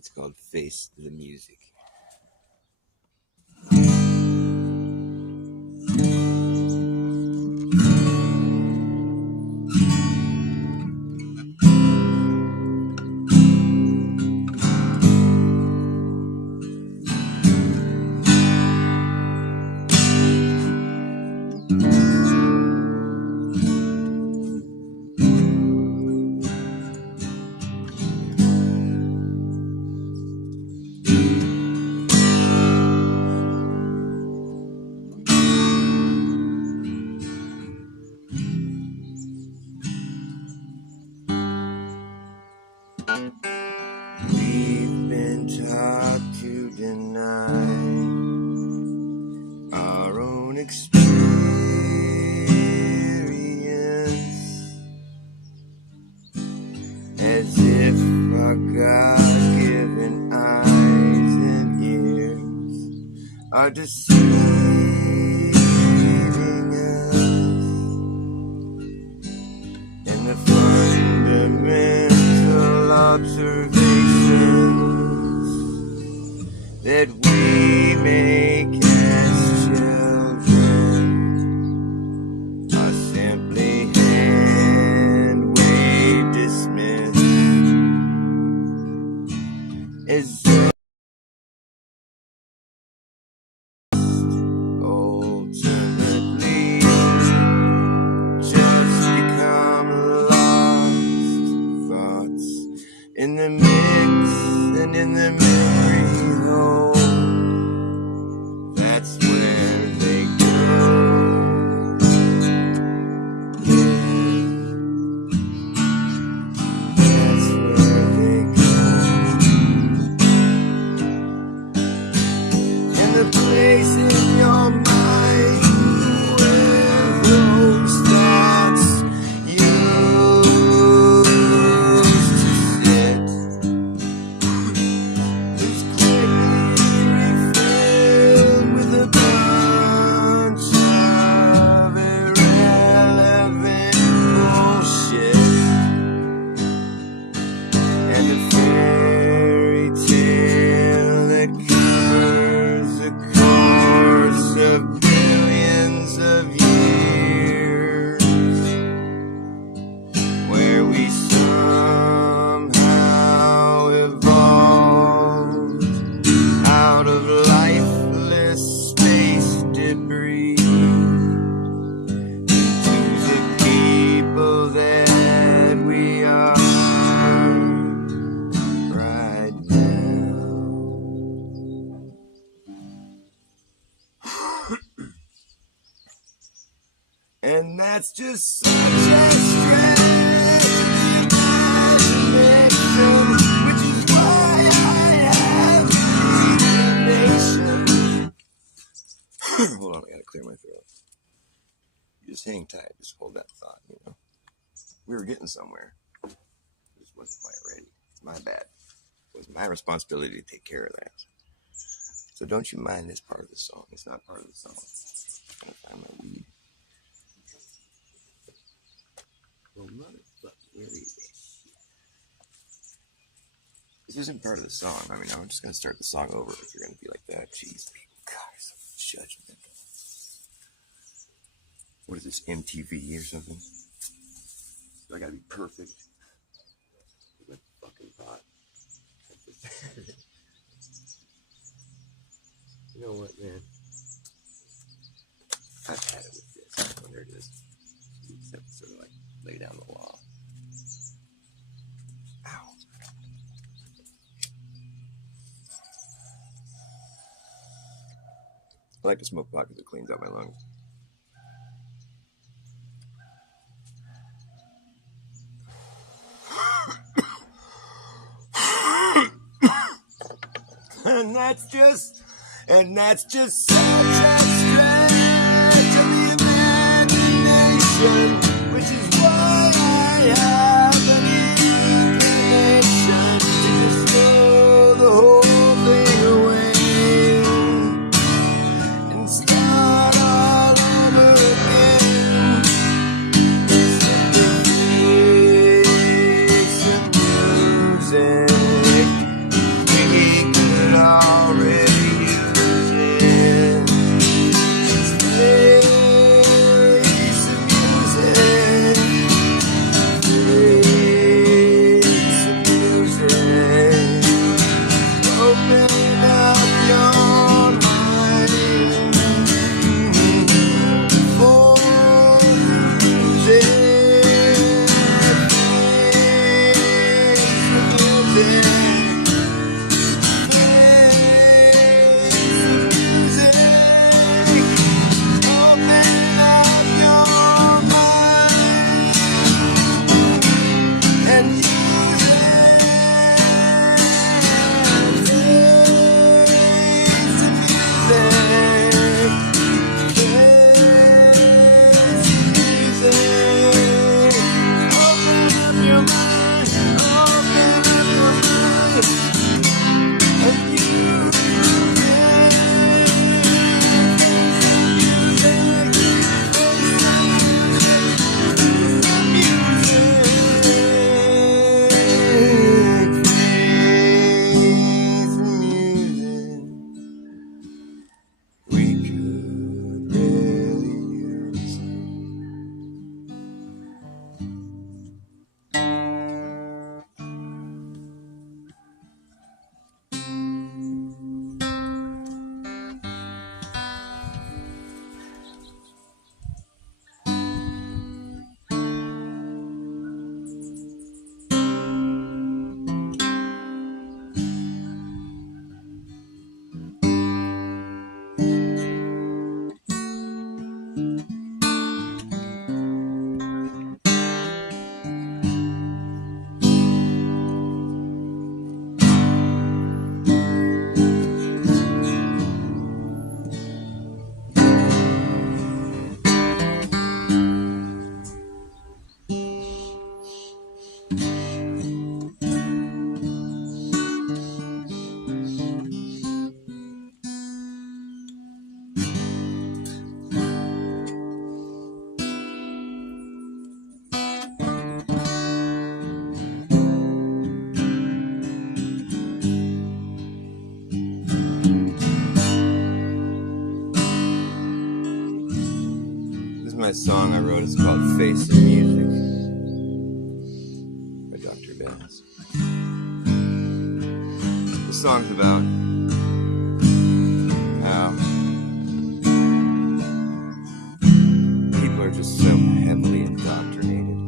It's called Face the Music. We've been taught to deny our own experience, as if our God-given eyes and ears are deceiving us in the fundamental observations that we make as children are simply hand-wave dismissed as ultimately just become lost thoughts in the mix and in the memory hole. That's where they go. That's where they go. In the place in your mind where those thoughts used to sit is quickly refilled with a bunch of irrelevant bullshit and a fairy tale that covers the course of billions of years, where we somehow evolved out of lifeless space debris into the people that we are right now. And that's just such a stretch of the imagination, which is why I have inclination. Hold on, I gotta clear my throat. You just hang tight, just hold that thought, you know. We were getting somewhere. It just wasn't quite ready. It's my bad. It was my responsibility to take care of that. So don't you mind this part of the song. It's not part of the song. I'm gonna find my weed. Well, motherfucker, where is this shit? This isn't part of the song. I mean, I'm just gonna start the song over if you're gonna be like that. Jeez, people, God, you're so judgmental. What is this, MTV or something? Do I gotta be perfect? What fucking thought? You know what, man? I've had it with this. I wonder it is. Except sort of like lay down the law. Ow. I like to smoke pot because it cleans out my lungs. And that's just such a stretch of the imagination, which is why I have an inclination to just throw the whole thing away and start all over again. Simply face the music. My song I wrote is called Face of Music by Dr. Bass. The song's about how people are just so heavily indoctrinated.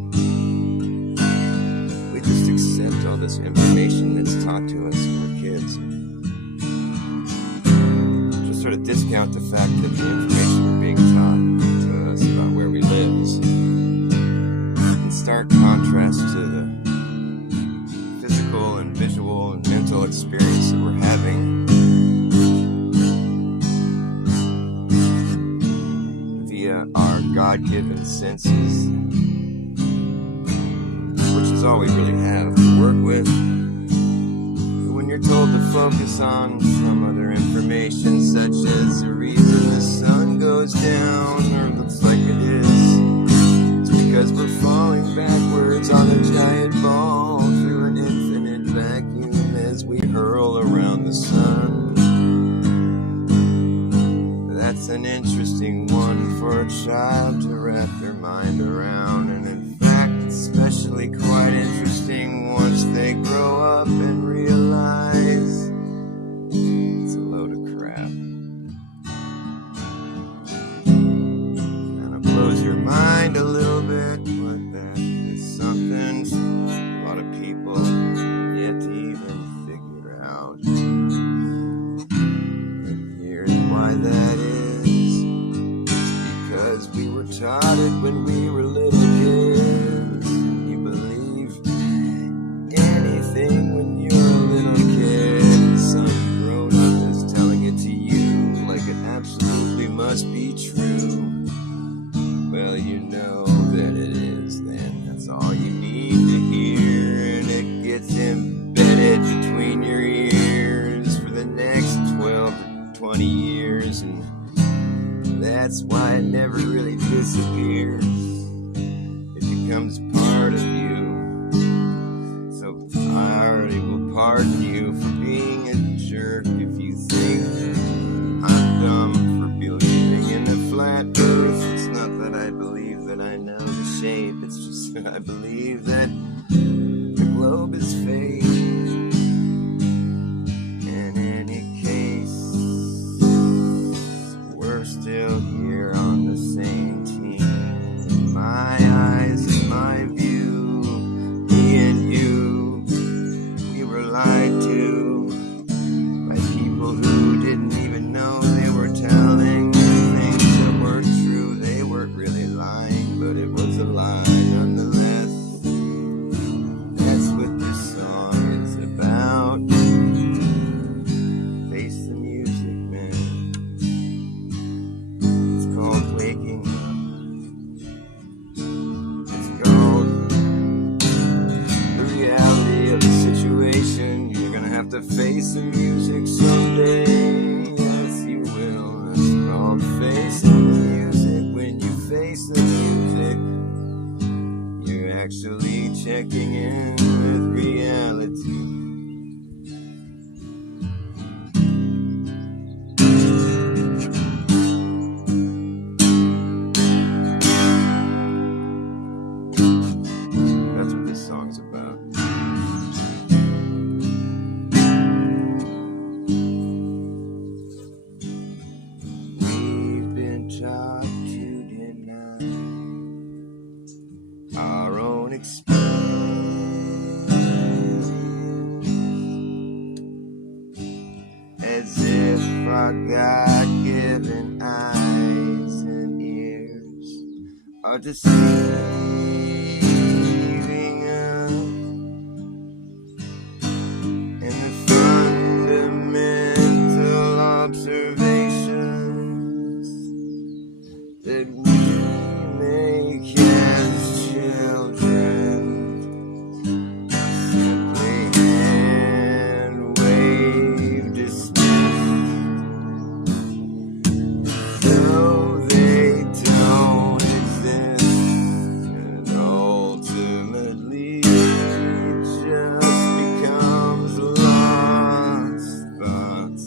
We just accept all this information that's taught to us when we're kids. Just sort of discount the fact that the information we're being taught about where we live is in stark contrast to the physical and visual and mental experience that we're having via our God-given senses, which is all we really have to work with. But when you're told to focus on some other information, such as the reason the sun goes down or looks like it is, it's because we're falling backwards on a giant ball through an infinite vacuum as we hurl around the sun. That's an interesting one for a child to wrap their mind around, and in fact, especially quite interesting once they grow up and realize it's a load of crap. Kind of blows your mind a little bit, but that is something a lot of people yet to even figure out. And here's why that is. It's because we were taught it when we were little kids. You believe anything when you're a little kid. Some grown-up is telling it to you like it absolutely must be true. Well, you know that it is then. That's all you need to hear, and it gets embedded between your ears for the next 12 or 20 years, and that's why it never really disappears. It becomes part of you. So I already will pardon you for being a jerk if you think I'm dumb for believing in a flat earth. It's not that I believe that I know the shape, it's just that I believe that the globe is fake. And music someday, yes you will. It's called facing the music. When you face the music, you're actually checking in with reality. That's what this song's about. We've been taught to deny our own experience, as if our God-given eyes and ears are deceiving us, and the fundamental observations that we make as children simply hand-wave dismissed, though they don't exist, and ultimately just becomes lost thoughts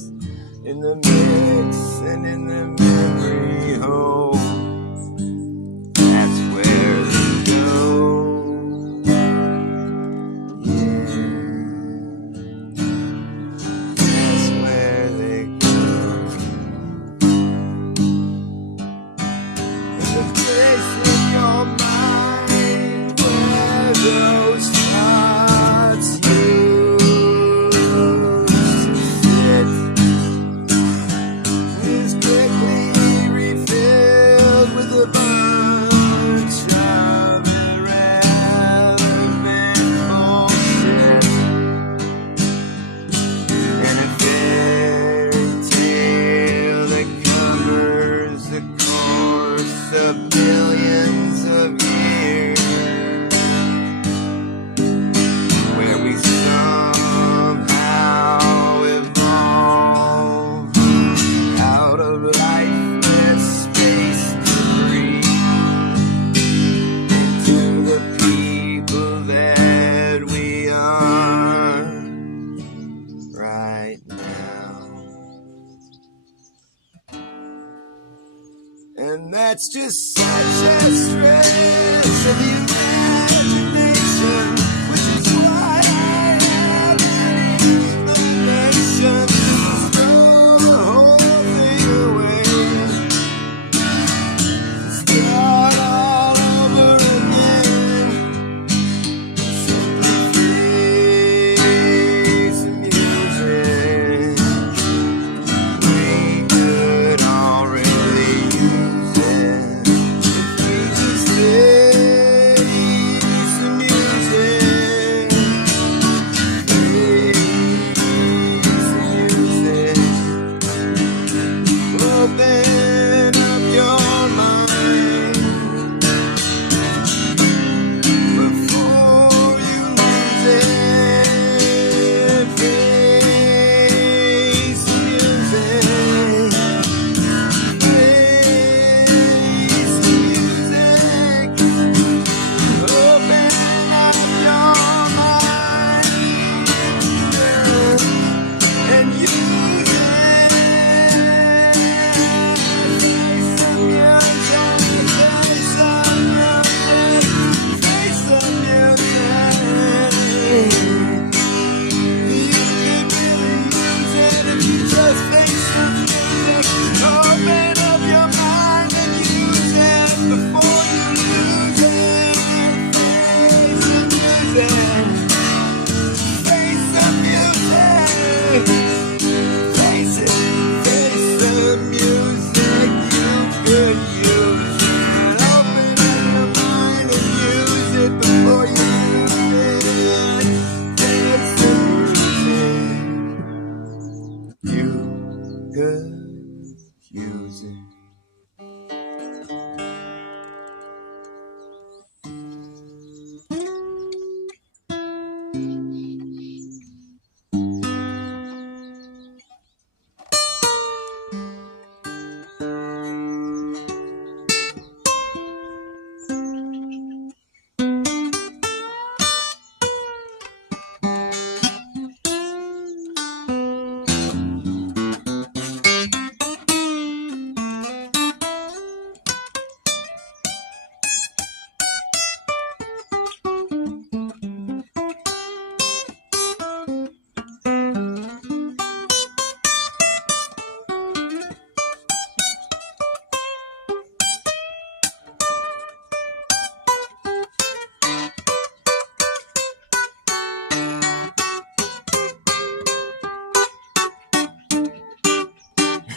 in the mix and in the memory hole. That's where they go. Yeah, that's where they go. There's a place in your mind where those thoughts used to sit, is quickly refilled with a bunch of irrelevant bullshit, and a fairy tale that covers the course of billions of years, where we somehow evolved out of lifeless space debris into the people that we are right now. And that's just such a stretch of the imagination, which is why I have an inclination to throw the whole thing away, start all over again, simply face the music. We could all really use it if we just face the music. Face the music. Open up your mind before you lose it. Face the music. Face the music. Open up your mind and use it. Face the music. Face the music. Face the music. You could really use it if you just face the music. Open up your mind and use it before you lose it. Face the music. Face the music. Face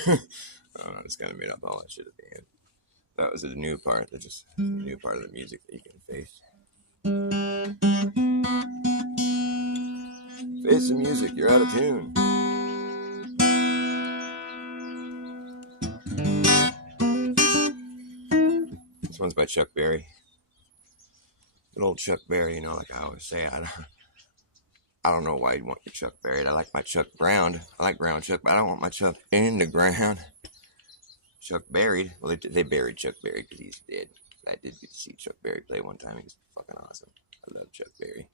I just kind of made up all that shit at the end. That was a new part, just a new part of the music that you can face. Face the music, you're out of tune. This one's by Chuck Berry. Good old Chuck Berry, you know, like I always say, I don't know why you'd want your Chuck buried. I like my Chuck ground. I like ground Chuck, but I don't want my Chuck in the ground. Chuck buried. Well, they buried Chuck Berry because he's dead. I did get to see Chuck Berry play one time. He was fucking awesome. I love Chuck Berry.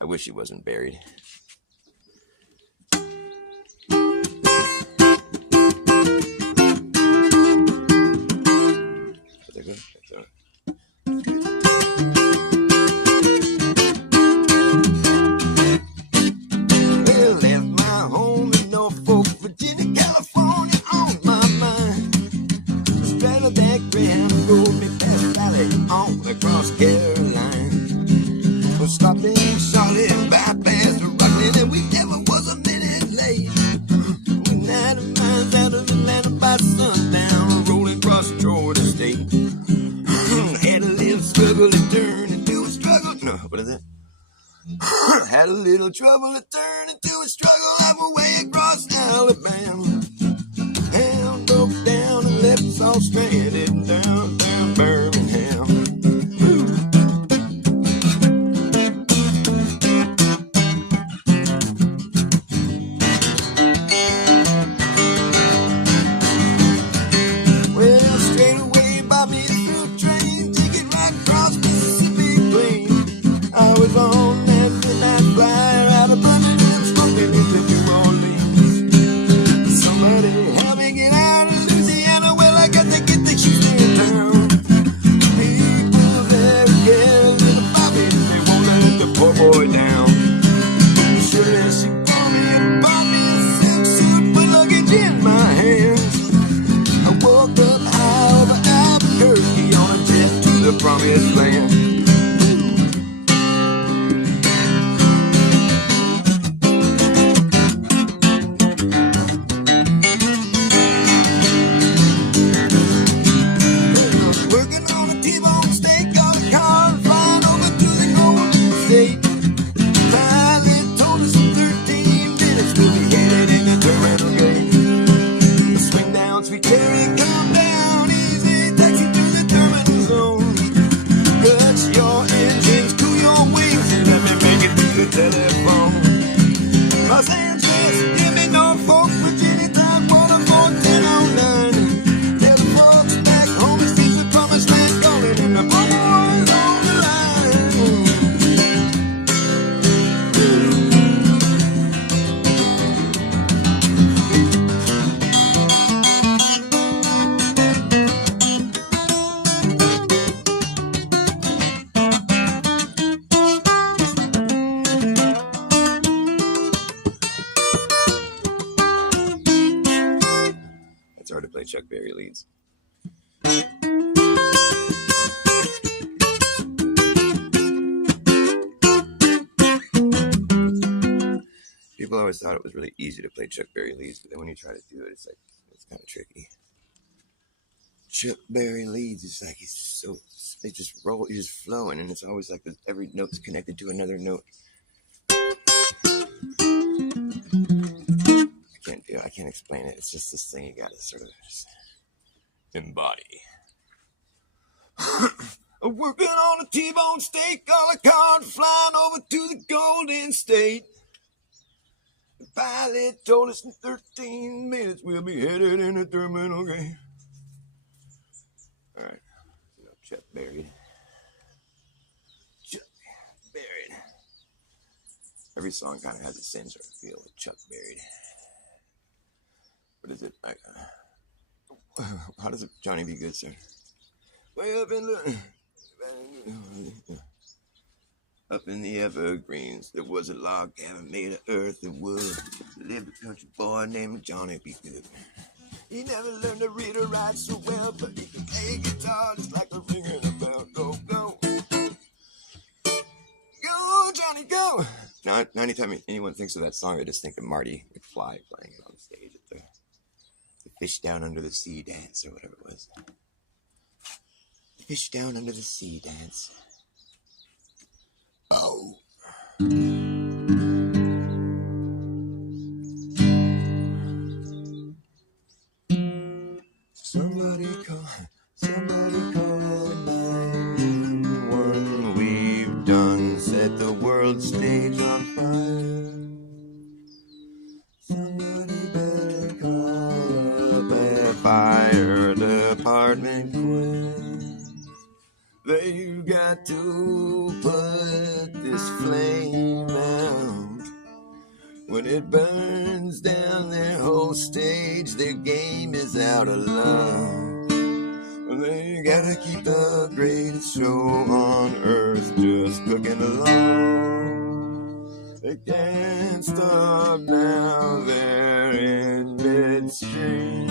I wish he wasn't buried. Is that good? That's all right. Well, left my home in Norfolk, Virginia, California on my mind. Straddled that Greyhound rode me past Valley on across Caroline. We stopped in Charlotte, bypassed Rockland, and we never was a minute late. We 90 miles out of Atlanta by sundown, rolling across Georgia State. Had a little struggle to turn into a struggle. No, what is it? Had a little trouble to turn into a struggle halfway across Alabama. Town broke down and left us all stranded down Birmingham. Well, straight away by me through a train, ticket right across Mississippi Plain. I was on that midnight flyer out of Birmingham, smoking into New Orleans. Somebody help me get out of Louisiana. Well, I got to get the Houston town. People there careless about me, they won't let the poor boy down. Sure as she called me and bought me a silk suit, put luggage in my hands. I woke up high over Albuquerque on a jet to the promised land. Working on a T-bone steak, got a car flying over to the Golden State. Pilot told us in 13 minutes we'll be headed in the terminal gate. Swing down, sweet Terry, come down easy, taxi to the terminal zone. Cut your engines, cool your wings, and let me make it to the telephone. Los Angeles, give me Norfolk, Virginia, time 11409. Tell the folks back home, it's the promised land calling, and the boys on the line. It's hard to play Chuck Berry leads. People always thought it was really easy to play Chuck Berry leads, but then when you try to do it, it's kind of tricky. Chuck Berry leads, it's like they just roll, he's just flowing, and it's always like every note's connected to another note. I can't explain it. It's just this thing you gotta sort of just embody. Working on a T-bone steak, on a car flying over to the Golden State. The pilot told us in 13 minutes we'll be headed in the terminal gate. All right, Chuck Berry. Chuck Berry. Every song kind of has the same sort of feel with Chuck Berry. What is it? How does it, Johnny B. Good say? Way up in the Evergreens, there was a log cabin made of earth and wood. Lived a country boy named Johnny B. Good. He never learned to read or write so well, but he could play guitar just like a ringer in a bell. Go, go. Go, Johnny, go. Now, anytime anyone thinks of that song, I just think of Marty McFly playing it on stage at the Fish down under the sea dance or whatever it was. Fish down under the sea dance. Oh. Somebody call 911. We've done set the world stage on fire. Somebody better call up a fire department quick. They've got to put this flame out. When it burns down their whole stage, their game is out of love. They gotta keep the greatest show on earth just cooking along. They can't stop now, they're in midstream.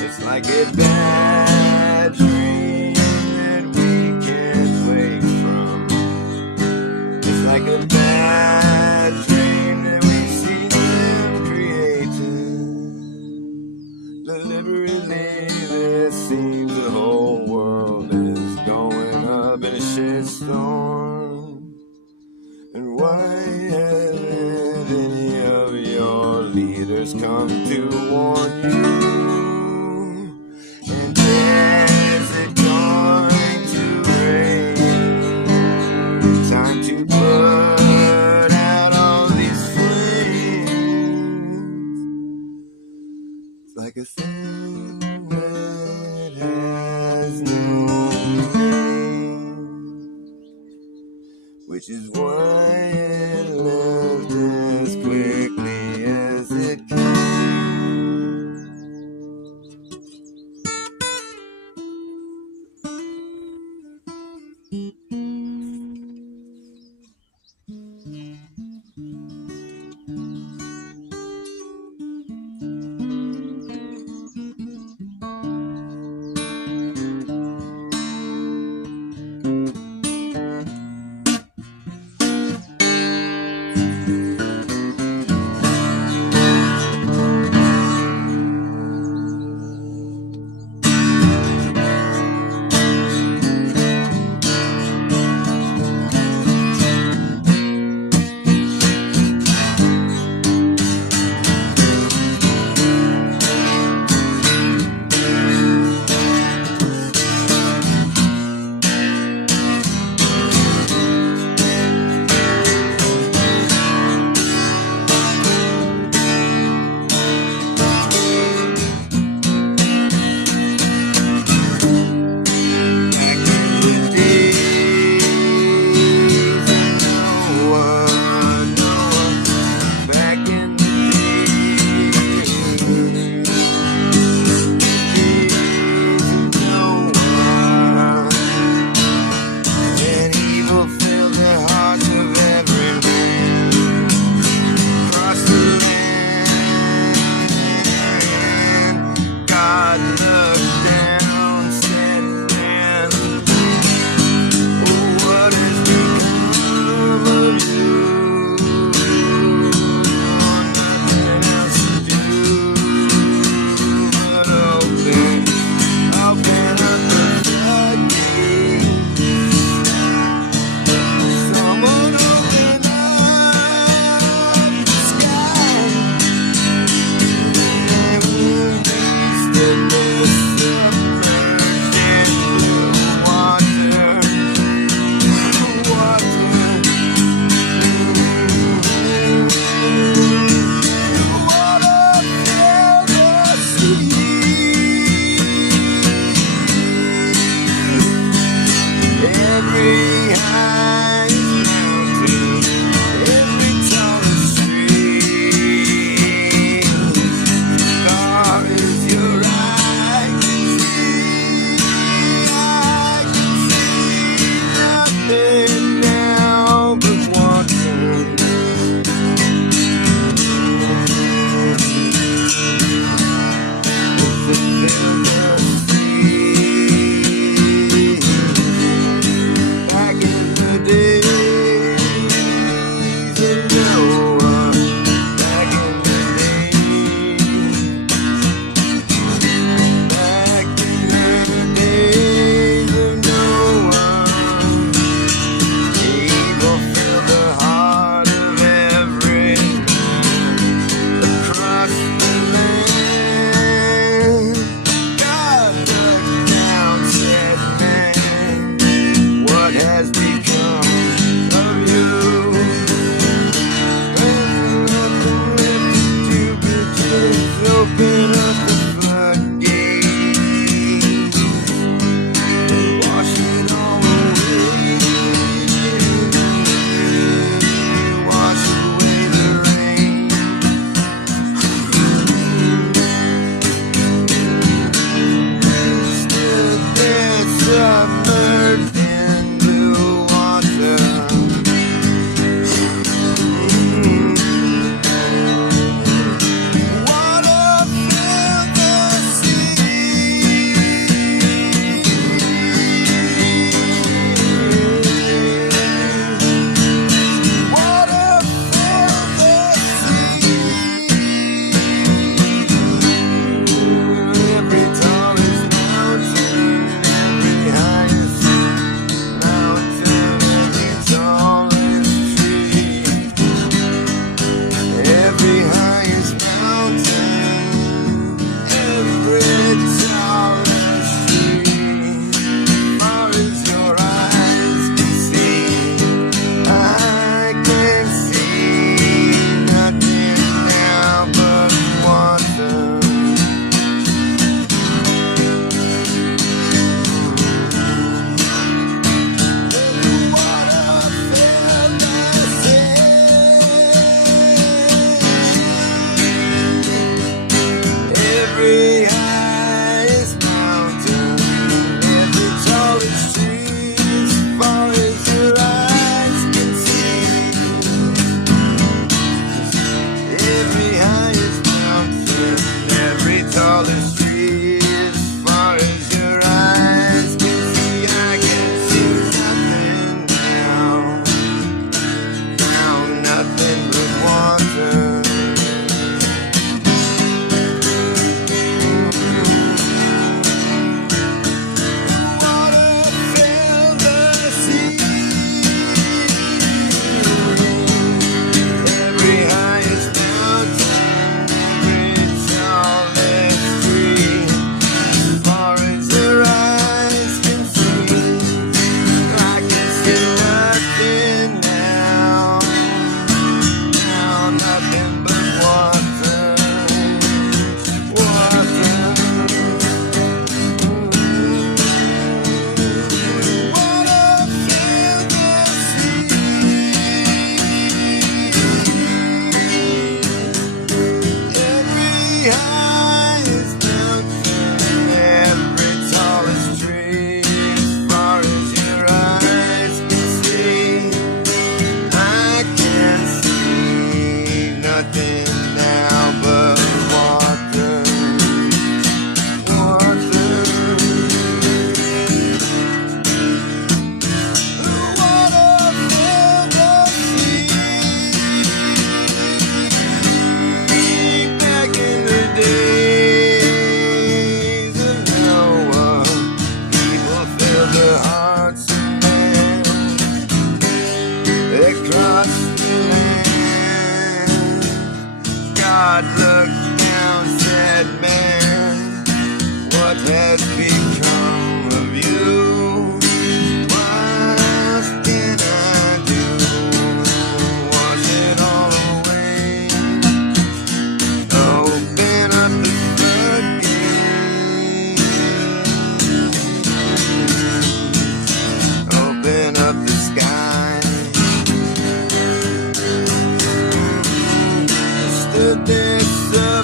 It's like a bad dream that we can't wake from. It's like a bad dream that we've seen them creating. Deliberately there seems the whole world is going up in a shitstorm. And why haven't any of your leaders come to warn you? And is it going to rain? Time to put out all these flames. It's like a thing that has no name, which is why it left as quickly as it came.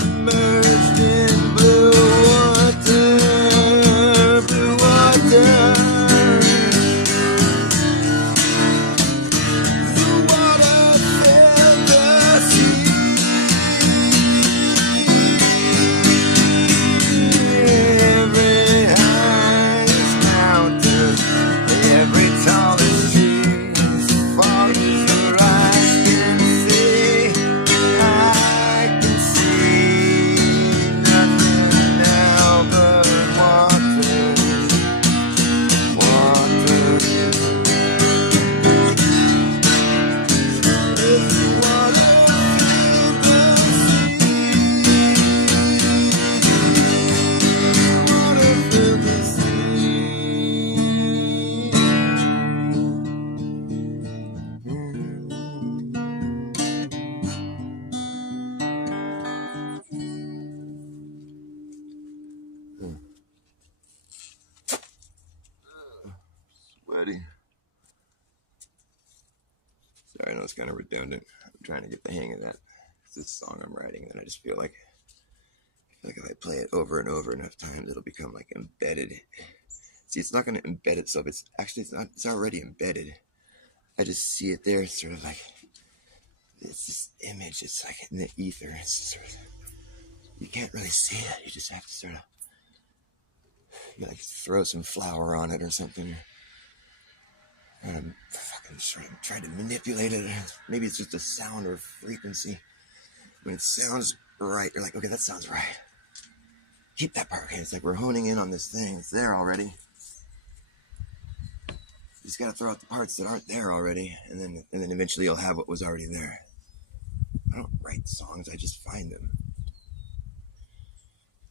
submerged in blue water, blue water. The water filled the sea. Every highest mountain, every tallest tree, as far as your eyes can see, I can see nothing now but water, water. If you wanna feel the sea, water fill the Sweaty. Sorry, I know it's kind of redundant. I'm trying to get the hang of that. It's this song I'm writing, and I just feel like if I play it over and over enough times, it'll become like embedded. See, it's not going to embed itself. It's not. It's already embedded. I just see it there. It's sort of like it's this image. It's like in the ether. It's sort of, you can't really see it. You just have to sort of like throw some flour on it or something. Fucking try to manipulate it. Maybe it's just a sound or frequency. When it sounds right, you're like, okay, that sounds right. Keep that part. Okay, it's like we're honing in on this thing. It's there already. You just gotta throw out the parts that aren't there already, and then eventually you'll have what was already there. I don't write songs, I just find them.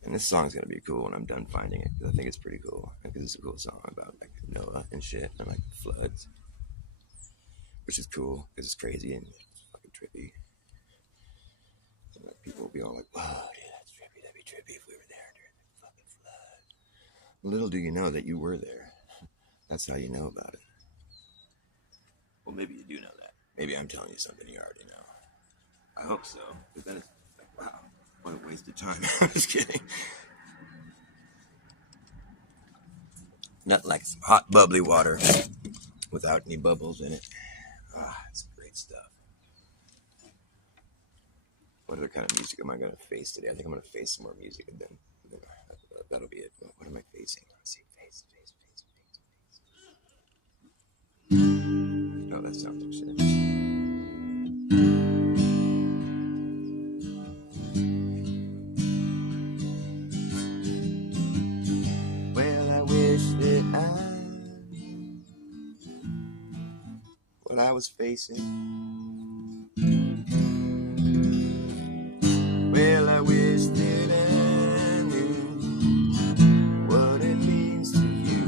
And this song's gonna be cool when I'm done finding it, because I think it's pretty cool. Because it's a cool song about like Noah and shit, and like floods, which is cool because it's crazy and it's fucking trippy. And like, people will be all like, "Wow, dude, that's trippy. That'd be trippy if we were there during the fucking flood." Little do you know that you were there. That's how you know about it. Well, maybe you do know that. Maybe I'm telling you something you already know. I hope so. Because then it's like, wow, what a waste of time. I'm just kidding. Not like some hot bubbly water without any bubbles in it. It's great stuff. What other kind of music am I going to face today? I think I'm going to face some more music, and then that'll be it. What am I facing? Let's see. Face. Oh, that sounds like shit. Well, I wish that I knew what I was facing. Well, I wish that I knew what it means to you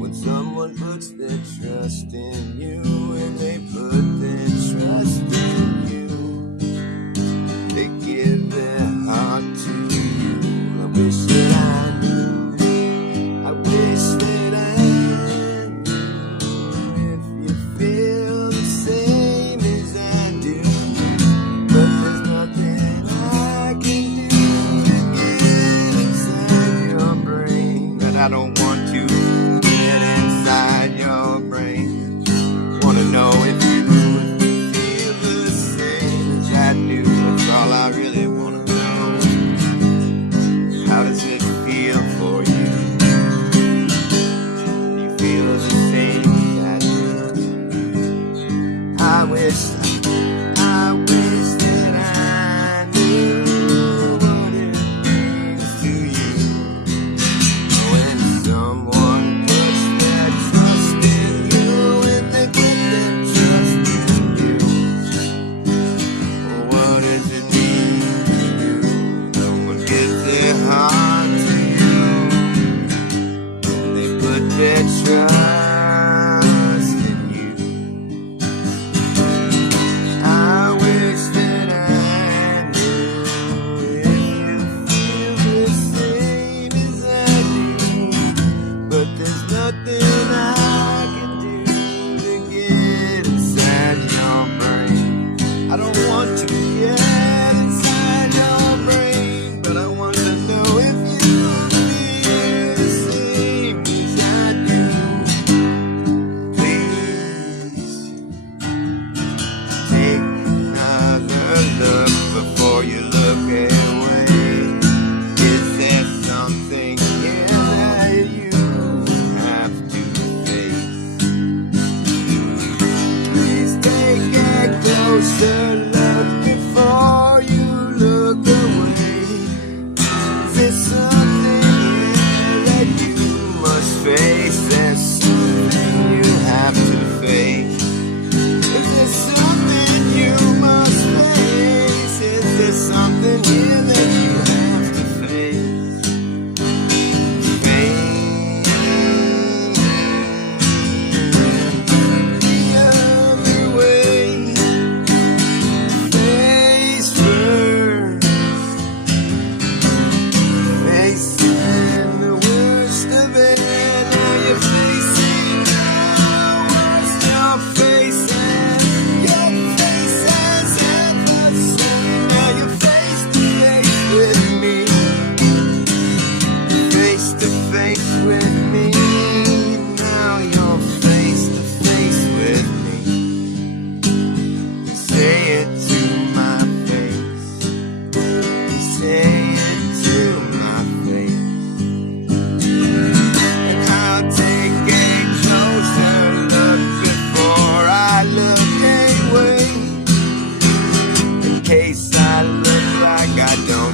when someone puts their trust in you, and they put their trust in you. They give their heart to you. I wish that I knew. I wish that I knew if you feel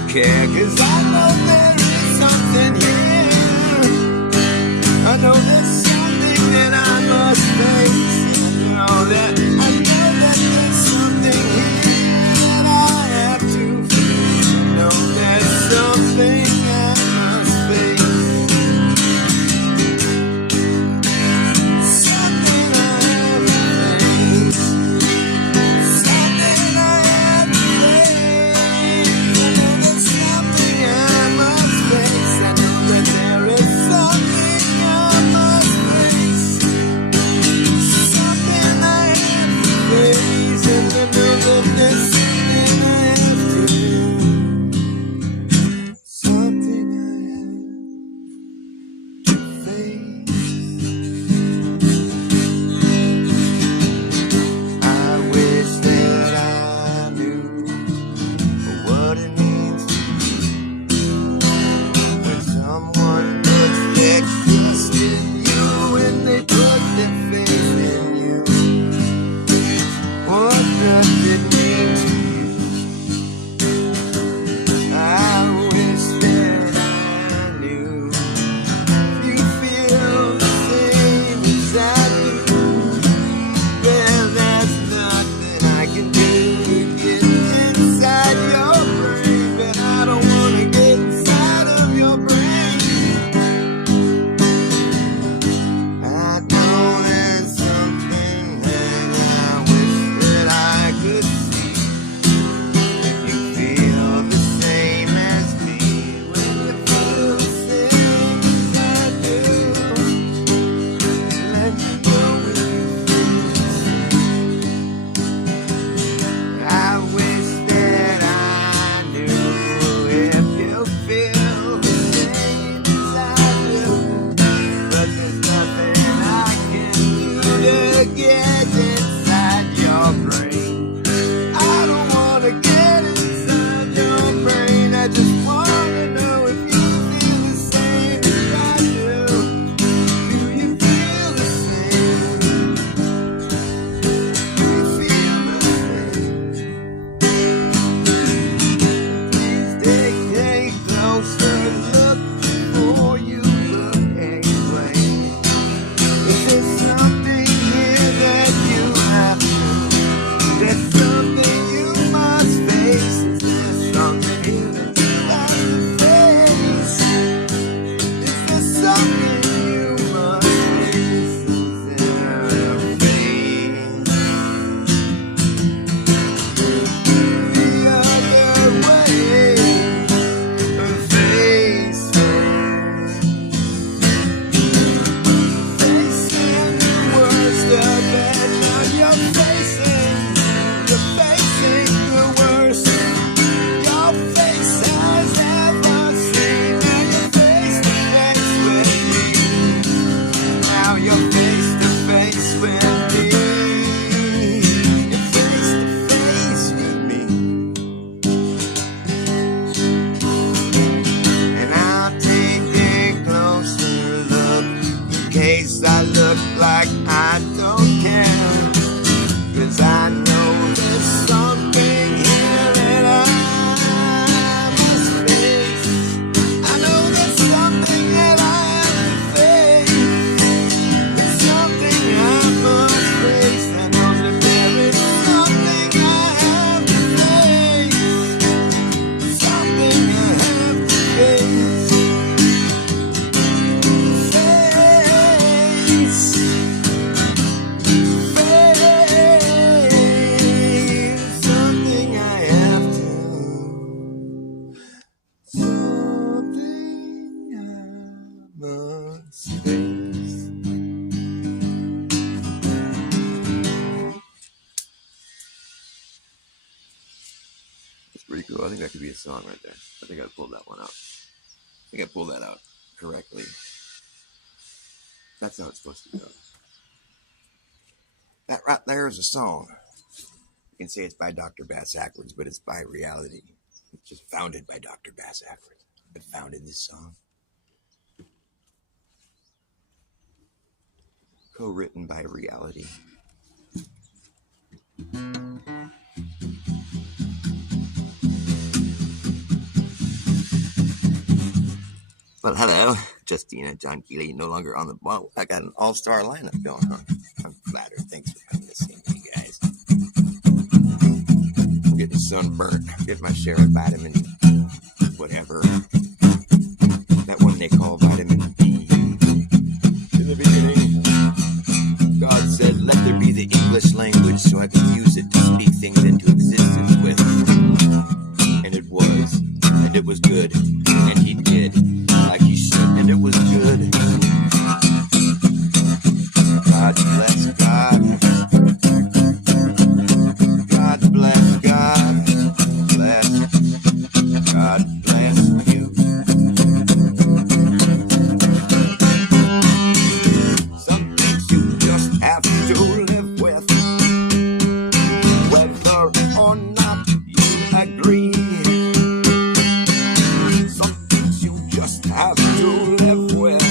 care, 'cause I know there is something here. I know there's something that I must face. I know that there's something here that I have to face. I know there's something I must face. Something I have to face. Something I have to face. I know there's something I must face. I know that there is something I must face. Something I have to face. And I know that there's something I have to do. Something I have to face. I wish that I knew what it means to you when someone puts their trust in you and they put their faith in you. What does it mean to you? I wish that I knew if you feel the same as I do. Well, there's nothing I can do to get inside your brain, but I don't want to get inside of your brain. I know there's something that I wish that I could see. If you feel the same as me, when you feel the same as I do, let me know when you feel the same. I wish that I knew if you feel the same as I do, but there's nothing I can do to get inside your brain. I don't want to get inside your brain. I just want to know if you feel the same as I do. Do you feel the same? Do you feel the same? Please take a closer look before you look away. Is there something here that you have to? There's something you must face. Is there something here that you have to face? Is there something you must face? Is there a face? The other way. A face. Facing the worst of it. Now you're facing the worst your face has ever seen. Now you're face to face with me. Now you're face to face with me. You're face to face with me. And I'll take a closer look in case I look like I don't care. 'Cause I know there's something here that I must face. I know there's something that I have to face. There's something I must face. I know that there is something I have to face. Something I have to face. Face. Something I have to. Something I must face. That's pretty cool. I think that could be a song right there. I think I pulled that one out. I think I pulled that out correctly. That's how it's supposed to go. That right there is a song. You can say it's by Dr. Bass Ackwards, but it's by Reality. It's just founded by Dr. Bass Ackwards. That founded this song. Co-written by Reality. Well, hello, Justina, John Keeley, no longer on the ball. I got an all-star lineup going on. I'm flattered. Thanks for coming to see me, guys. I'm getting sunburnt. Get my share of vitamin, whatever. That one they call vitamin D. In the beginning, God said, "Let there be the English language so I can use it to speak things into existence with." And it was. And it was good. And he did. Like he should. And it was good. God bless God. God bless God. Bless. God bless you. Some things you just have to live with, whether or not you agree. Some things you just have to live with,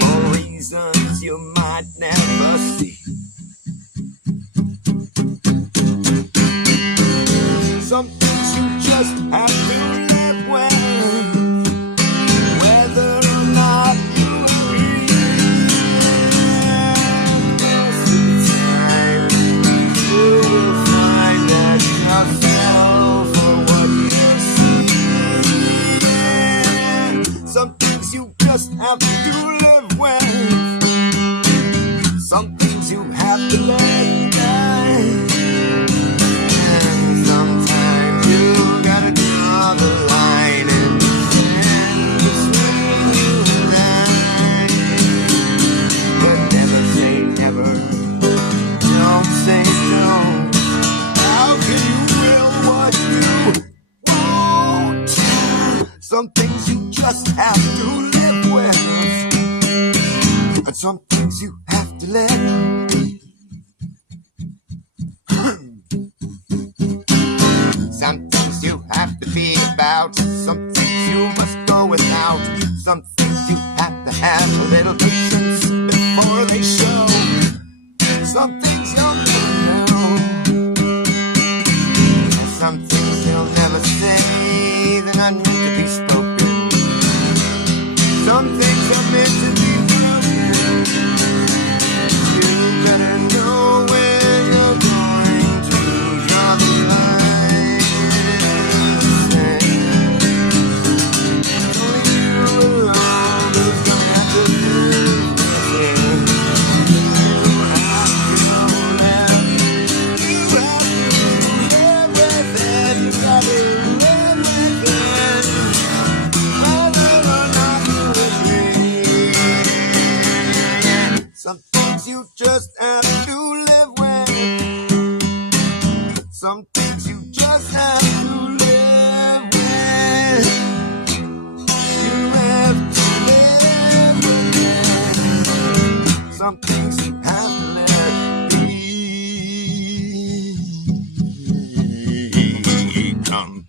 for reasons you might never see. Some things you just have to live with, whether or not you agree. Most of the time, you will find that yourself for what you see. Some things you just have to live with. Some things you have to let die. And sometimes you gotta draw the line and stand between you and I. But never say never. Don't say no. How can you will what you won't? Some things you just have to live with. And some things you have to let be. Some things you have to be about. Some things you must go without. Some things you have to have a little patience before they show. Some things you'll never know. And some things you'll never say. They're not meant to be spoken. Some things are meant to be broken. You better know where you're going to draw the line. Only you alone is gonna have to live with it. You have to know that. You have to live with it. You gotta live with it. Whether or not you agree. Some things you just have to live with. Some things you just have to live with. You have to live with it. Some things you have to let become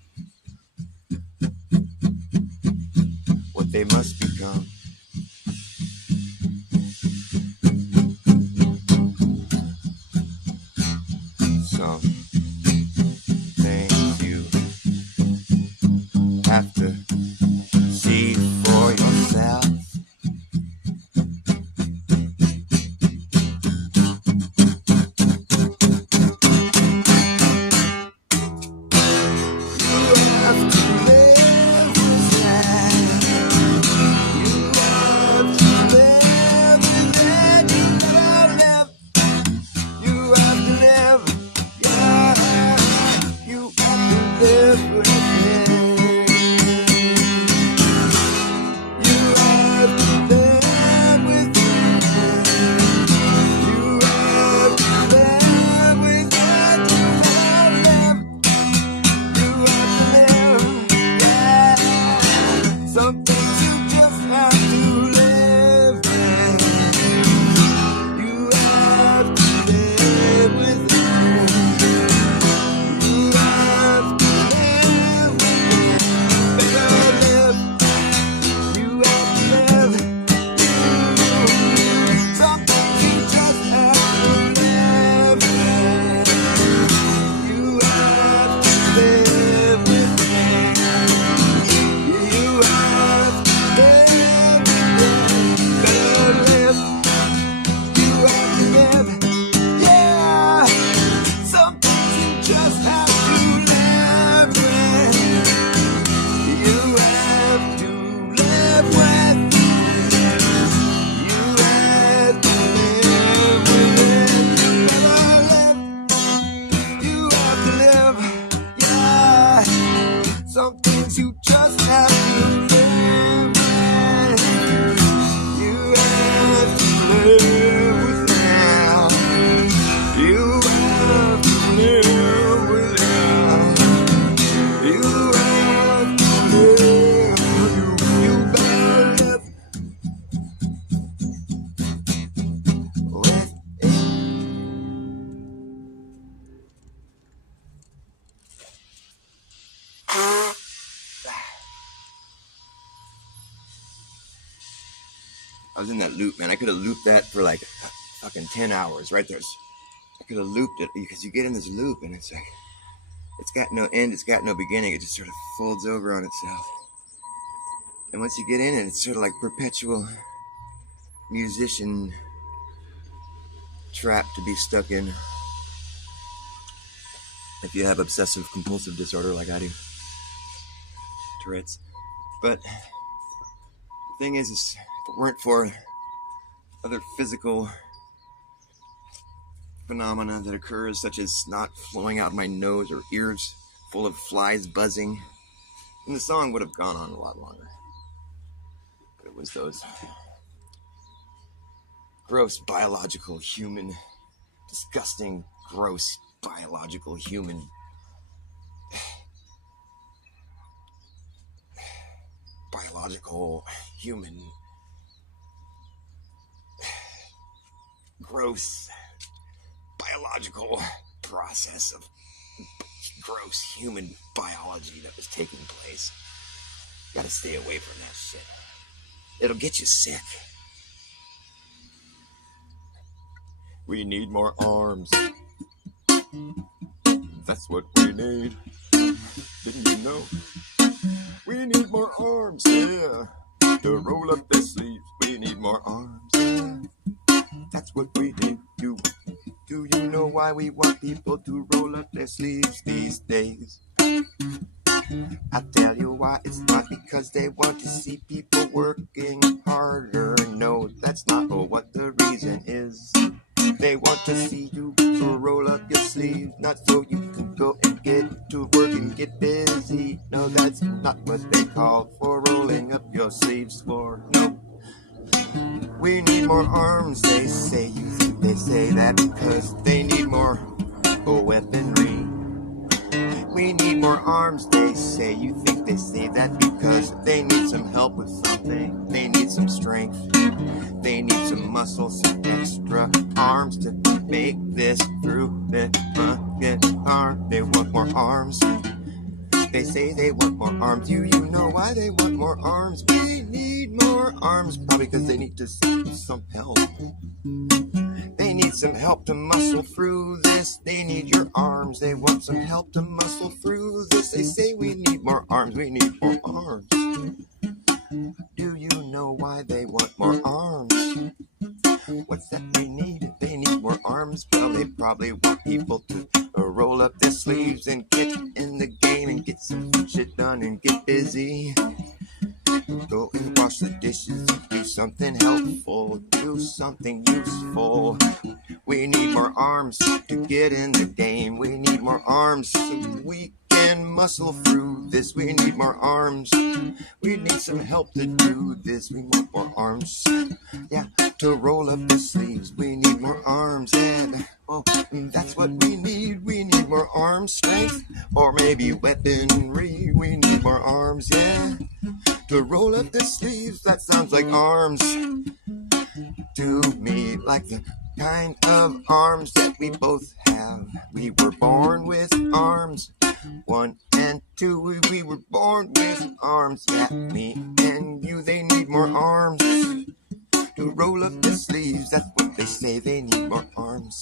what they must become. Some things you have to see for yourself. You have to live with that. You have to live with that. You gotta live. You have to live. Yeah. You have to live with it. You have to live with it. You have to live with it. You have to live. You have to live. things you just have to live with. You have to live with them. You have to live with them. You have to live. You better live with it. I was in that loop, man. I could have looped that for like fucking 10 hours right there. I could have looped it because you get in this loop and it's like, it's got no end, it's got no beginning. It just sort of folds over on itself. And once you get in it, it's sort of like perpetual musician trap to be stuck in. If you have obsessive compulsive disorder like I do. Tourette's. But the thing is if it weren't for other physical phenomena that occurs, such as snot flowing out my nose or ears full of flies buzzing, then the song would have gone on a lot longer. But it was those gross biological human, disgusting, gross biological human gross biological process of gross human biology that was taking place. Gotta stay away from that shit. It'll get you sick. We need more arms. That's what we need. Didn't you know? We need more arms, yeah. To roll up their sleeves. We need more arms, yeah. That's what we need. Do you know why we want people to roll up their sleeves these days? I'll tell you why. It's not because they want to see people working harder. No, that's not what the reason is. They want to see you roll up your sleeves, not so you can go and get to work and get busy. No, that's not what they call for rolling up your sleeves for. No. We need more arms, they say. You think they say that because they need more weaponry. We need more arms, they say. You think they say that because they need some help with something. They need some strength. They need some muscle, some extra arms to make this through the bucket arm. They want more arms. They say they want more arms. You know why they want more arms? We need more arms. Probably because they need to some help. They need some help to muscle through this. They need your arms. They want some help to muscle through this. They say we need more arms. We need more arms. Do you know why they want more arms? What's that they need? They need more arms. Well, they probably want people to roll up their sleeves and get in the game and get some shit done and get busy. Go and wash the dishes, do something helpful, do something useful. We need more arms to get in the game. We need more arms so we can muscle through this. We need more arms. We need some help to do this. We want more arms. Yeah, to roll up the sleeves. We need more arms. And that's what we need. We need more arm strength or maybe weaponry. We need more arms, yeah. To roll up the sleeves, that sounds like arms to me, like the kind of arms that we both have. We were born with arms, 1 and 2. We were born with arms, yeah, me and you. They need more arms to roll up the sleeves. That's what they say. They need more arms.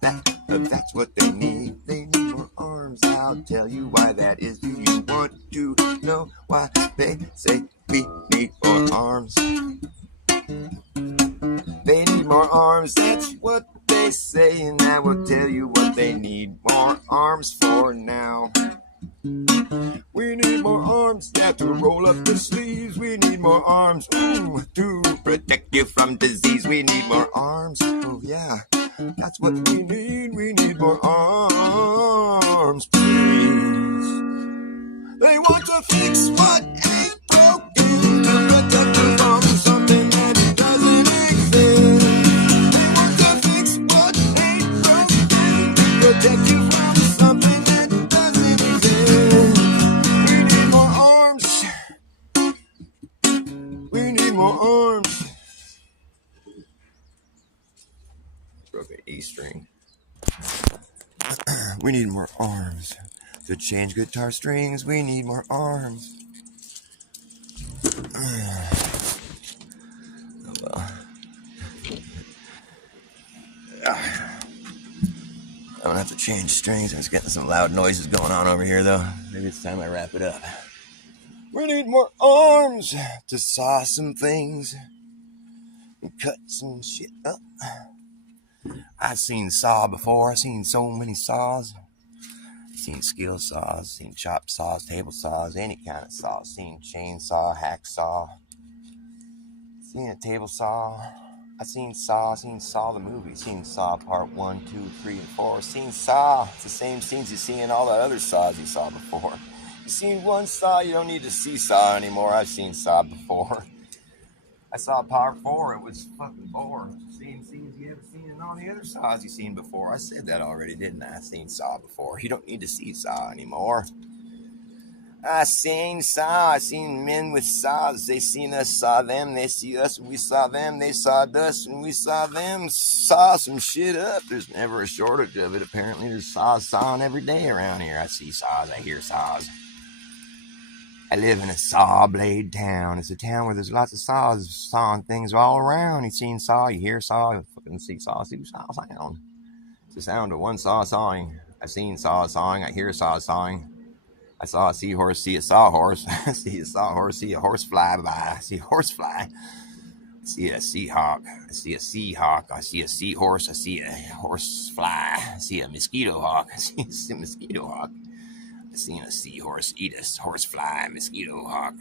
That's what they need. They need more arms. I'll tell you why that is. Do you want to know why they say we need more arms? They need more arms. That's what they say. And I will tell you what they need more arms for now. We need more arms, yeah, to roll up the sleeves. We need more arms to protect you from disease. We need more arms, oh yeah, that's what we need. We need more arms, please. They want to fix what ain't broken, to protect you from something that doesn't exist. They want to fix what ain't broken, to protect you from something that doesn't exist. We need more arms. We need more arms. Broke an E string. We need more arms. To change guitar strings, we need more arms. Oh well. I don't have to change strings. There's getting some loud noises going on over here, though. Maybe it's time I wrap it up. We need more arms to saw some things and cut some shit up. I've seen saw before. I've seen so many saws. I've seen skill saws, seen chop saws, table saws, any kind of saw. Seen chainsaw, hacksaw. Seen a table saw. I've seen Saw the movie, seen Saw Part 1, 2, 3, and 4. Seen Saw. It's the same scenes you see in all the other Saws you saw before. You've seen one Saw, you don't need to see Saw anymore. I've seen Saw before. I saw Part 4, it was fucking boring. Same scenes you ever seen in all the other Saws you've seen before. I said that already, didn't I? I've seen Saw before. You don't need to see Saw anymore. I seen Saw. I seen men with saws. They seen us, saw them. They see us, we saw them. They saw us, and we saw them. Saw some shit up. There's never a shortage of it. Apparently, there's saws sawing every day around here. I see saws. I hear saws. I live in a saw blade town. It's a town where there's lots of saws sawing things all around. You seen saw, you hear saw, you fucking see saw sound. It's the sound of one saw sawing. I've seen saw sawing. I hear saw sawing. I saw a seahorse, see a sawhorse. I see a sawhorse, see a horse fly by. I see a horse fly. I see a seahawk. I see a seahawk. I see a seahorse. I see a horse fly. I see a mosquito hawk. I see a mosquito hawk. I seen a seahorse eat a horse fly, mosquito hawk.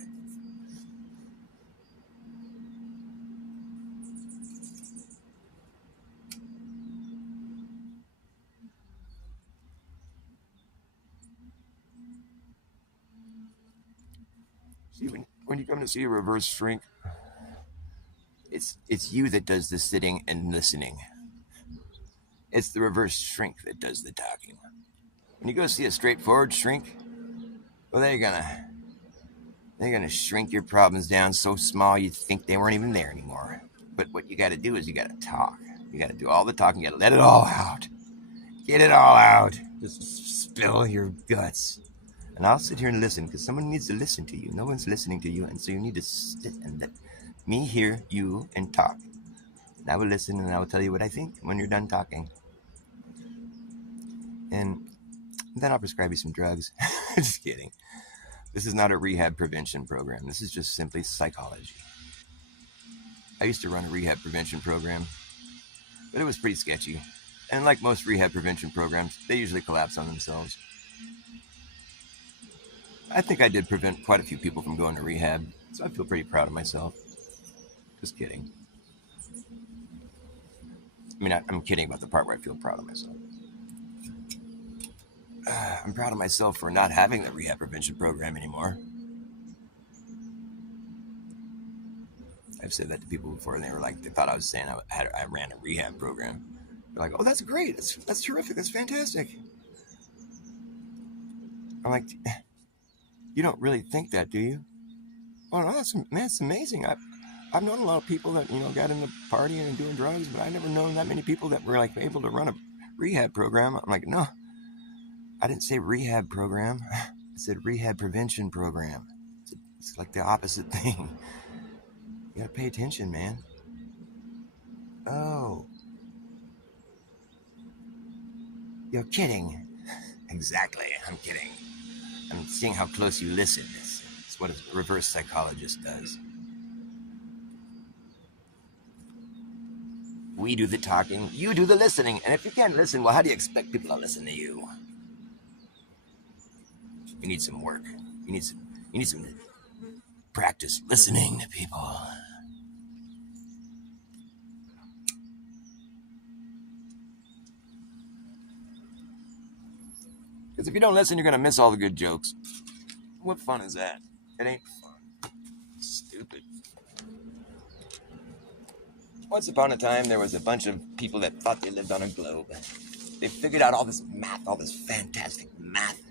See, when you come to see a reverse shrink, it's you that does the sitting and listening. It's the reverse shrink that does the talking. When you go see a straightforward shrink, well, they're gonna shrink your problems down so small you'd think they weren't even there anymore. But what you gotta do is you gotta talk. You gotta do all the talking. You gotta let it all out. Get it all out. Just spill your guts. And I'll sit here and listen because someone needs to listen to you. No one's listening to you, and so you need to sit and let me hear you and talk. And I will listen and I will tell you what I think when you're done talking. And then I'll prescribe you some drugs. Just kidding. This is not a rehab prevention program. This is just simply psychology. I used to run a rehab prevention program, but it was pretty sketchy. And like most rehab prevention programs, they usually collapse on themselves. I think I did prevent quite a few people from going to rehab, so I feel pretty proud of myself. Just kidding. I mean, I'm kidding about the part where I feel proud of myself. I'm proud of myself for not having the rehab prevention program anymore. I've said that to people before, and they were like, they thought I was saying I ran a rehab program. They're like, oh, that's great. That's terrific. That's fantastic. I'm like, you don't really think that, do you? Oh, no, that's amazing. I've known a lot of people that, got into partying and doing drugs, but I've never known that many people that were like able to run a rehab program. I'm like, no, I didn't say rehab program. I said rehab prevention program. It's like the opposite thing. You gotta pay attention, man. Oh. You're kidding. Exactly, I'm kidding. I'm seeing how close you listen. It's what a reverse psychologist does. We do the talking, you do the listening. And if you can't listen, well, how do you expect people to listen to you? You need some work. You need some practice listening to people. Because if you don't listen, you're going to miss all the good jokes. What fun is that? It ain't fun. It's stupid. Once upon a time, there was a bunch of people that thought they lived on a globe. They figured out all this math, all this fantastic math,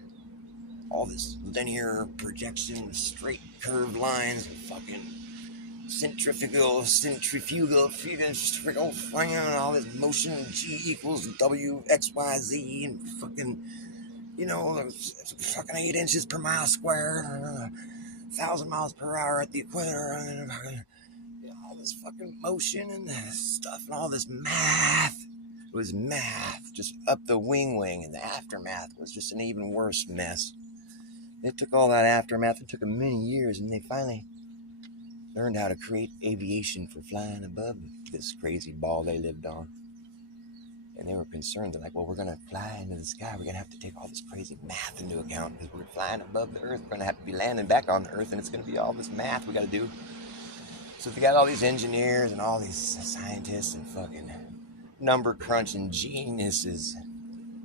all this linear projection, straight curved lines, and fucking centrifugal, all this motion, G equals W, X, Y, Z, and fucking, fucking 8 inches per mile square, 1,000 miles per hour at the equator, and all this fucking motion and stuff, and all this math. It was math, just up the wing, and the aftermath was just an even worse mess. They took all that aftermath, it took them many years, and they finally learned how to create aviation for flying above this crazy ball they lived on. And they were concerned, they're like, well, we're going to fly into the sky, we're going to have to take all this crazy math into account, because we're flying above the earth, we're going to have to be landing back on the earth, and it's going to be all this math we got to do. So they got all these engineers and all these scientists and fucking number crunching geniuses,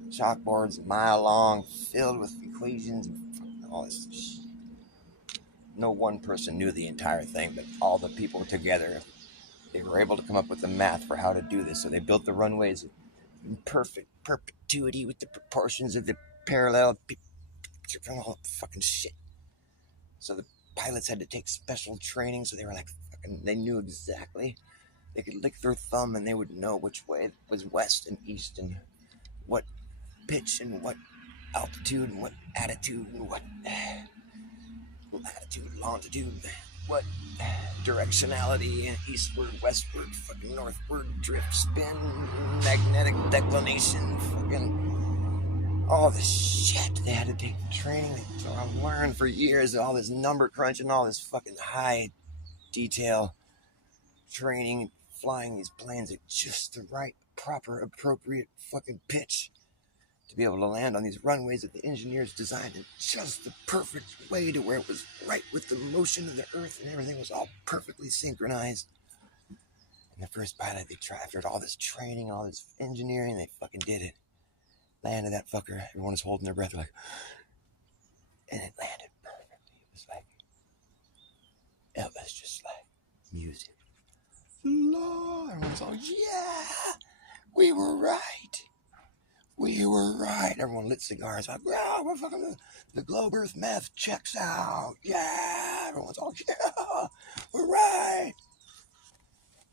chalkboards a mile long, filled with equations and all this shit. No one person knew the entire thing, but all the people together, they were able to come up with the math for how to do this. So they built the runways in perfect perpetuity with the proportions of the parallel, all fucking shit. So the pilots had to take special training, so they were like fucking, they knew exactly. They could lick their thumb and they would know which way was west and east and what pitch and what altitude and what attitude and what latitude, longitude, what directionality, eastward, westward, fucking northward, drift, spin, magnetic declination, fucking all this shit. They had to take training. They learned for years all this number crunching, all this fucking high detail training, flying these planes at just the right, proper, appropriate fucking pitch to be able to land on these runways that the engineers designed in just the perfect way to where it was right with the motion of the earth and everything was all perfectly synchronized. And the first pilot, they tried, after all this training, all this engineering, they fucking did it. Landed that fucker. Everyone was holding their breath. They're like, and it landed perfectly. It was just like music. Lord, everyone's all, yeah, we were right. We were right. Everyone lit cigars. Like, yeah, we're fucking the globe Earth math checks out. Yeah. Everyone's all, yeah, we're right.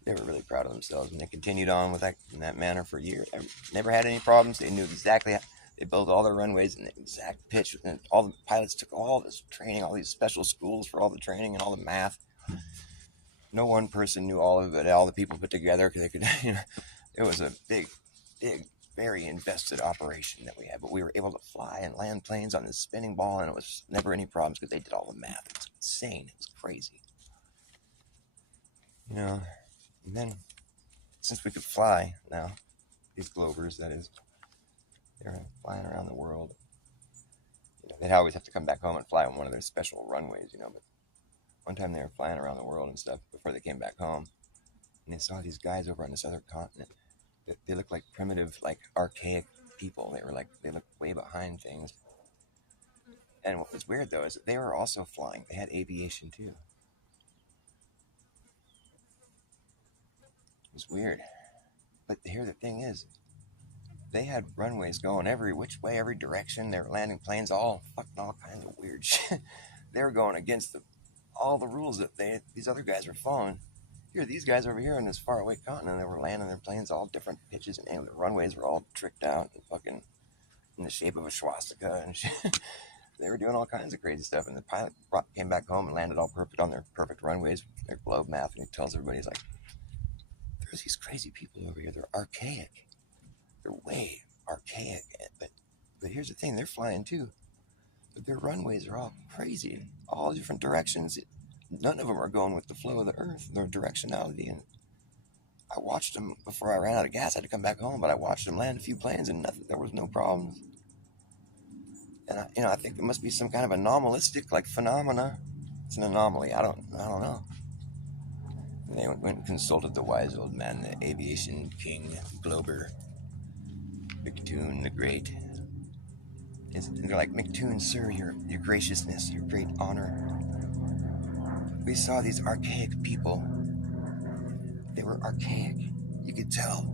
They were really proud of themselves, and they continued on with that in that manner for years. Never had any problems. They knew exactly how they built all their runways in the exact pitch. And all the pilots took all this training, all these special schools for all the training and all the math. No one person knew all of it. All the people put together because they could. It was a big, very invested operation that we had, but we were able to fly and land planes on this spinning ball, and it was never any problems because they did all the math. It was insane. It was crazy. And then since we could fly now, these Globers, that is, they're flying around the world. They'd always have to come back home and fly on one of their special runways, but one time they were flying around the world and stuff before they came back home, and they saw these guys over on this other continent. They looked like primitive, like archaic people. They looked way behind things. And what was weird though is that they were also flying. They had aviation too. It was weird. But here the thing is, they had runways going every which way, every direction. They were landing planes, all kinds of weird shit. They were going against all the rules that these other guys were following. Here, these guys over here on this faraway continent, they were landing their planes all different pitches, and the runways were all tricked out and fucking in the shape of a swastika and shit. They were doing all kinds of crazy stuff, and the pilot came back home and landed all perfect on their perfect runways, their globe math, and he tells everybody, he's like, there's these crazy people over here. They're archaic. They're way archaic. But here's the thing, they're flying too. But their runways are all crazy, all different directions. None of them are going with the flow of the earth, their directionality. And I watched them before I ran out of gas. I had to come back home, but I watched them land a few planes and nothing. There was no problems. And I think there must be some kind of anomalistic phenomena. It's an anomaly. I don't know. And they went and consulted the wise old man, the aviation king, Glober, Victoon the Great. And they're like, McToon, sir, your graciousness, your great honor. We saw these archaic people. They were archaic. You could tell.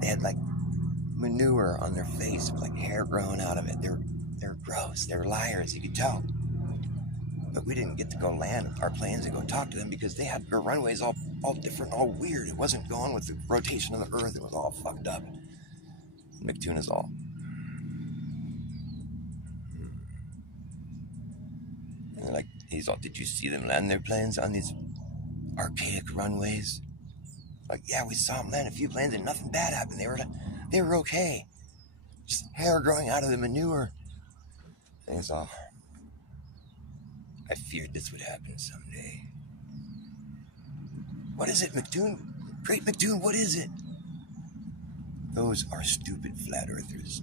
They had like manure on their face with like hair growing out of it. They're gross. They're liars. You could tell. But we didn't get to go land our planes and go talk to them because they had their runways all different, all weird. It wasn't going with the rotation of the Earth. It was all fucked up. McToon is all. And they're like, he's all, did you see them land their planes on these archaic runways? Like, yeah, we saw them land a few planes and nothing bad happened. They were okay. Just hair growing out of the manure. And he's all, I feared this would happen someday. What is it, McToon? Great McToon, what is it? Those are stupid flat earthers.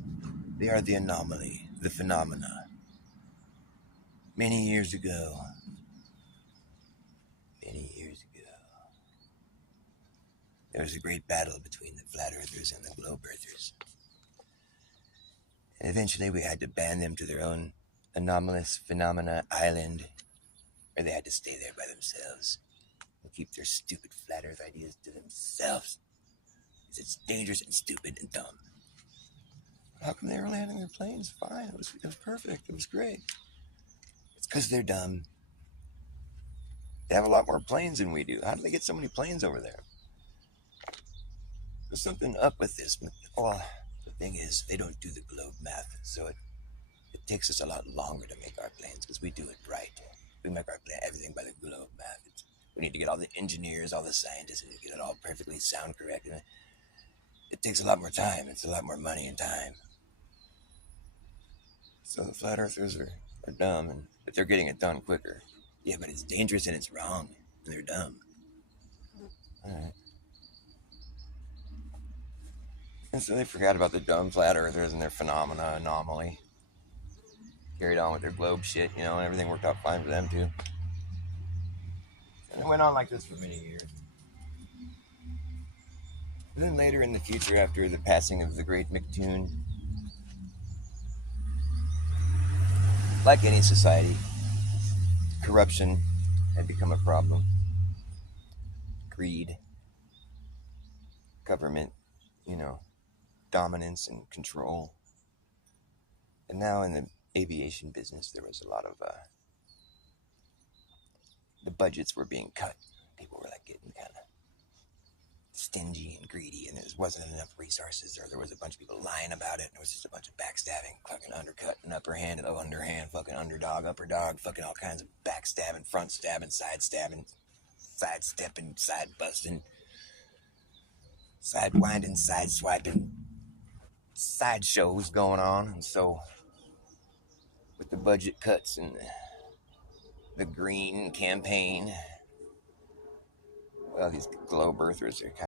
They are the anomaly, the phenomena. Many years ago, there was a great battle between the flat earthers and the globe earthers. And eventually we had to ban them to their own anomalous phenomena island, or they had to stay there by themselves and keep their stupid flat earth ideas to themselves. Because it's dangerous and stupid and dumb. How come they were landing their planes fine? It was perfect. It was great. It's because they're dumb. They have a lot more planes than we do. How do they get so many planes over there? There's something up with this. Well, the thing is, they don't do the globe math, so it takes us a lot longer to make our planes because we do it right. We make our everything by the globe math. We need to get all the engineers, all the scientists, and get it all perfectly sound correct. And it takes a lot more time. It's a lot more money and time. So the flat earthers are dumb, but they're getting it done quicker. Yeah, but it's dangerous and it's wrong, and they're dumb. All right. And so they forgot about the dumb flat earthers and their phenomena anomaly. Carried on with their globe shit, and everything worked out fine for them too. And it went on like this for many years. And then later in the future, after the passing of the great McToon, like any society, corruption had become a problem. Greed, government, dominance and control. And now in the aviation business, there was a lot of the budgets were being cut. People were like getting kind of stingy and greedy, and there wasn't enough resources, or there was a bunch of people lying about it, and it was just a bunch of backstabbing, fucking undercut and upper hand and underhand, fucking underdog, upper dog, fucking all kinds of backstabbing, front stabbing, side stabbing, side stepping, side busting, side winding, side swiping, side shows going on. And so with the budget cuts and the green campaign, well, these globe earthers are kind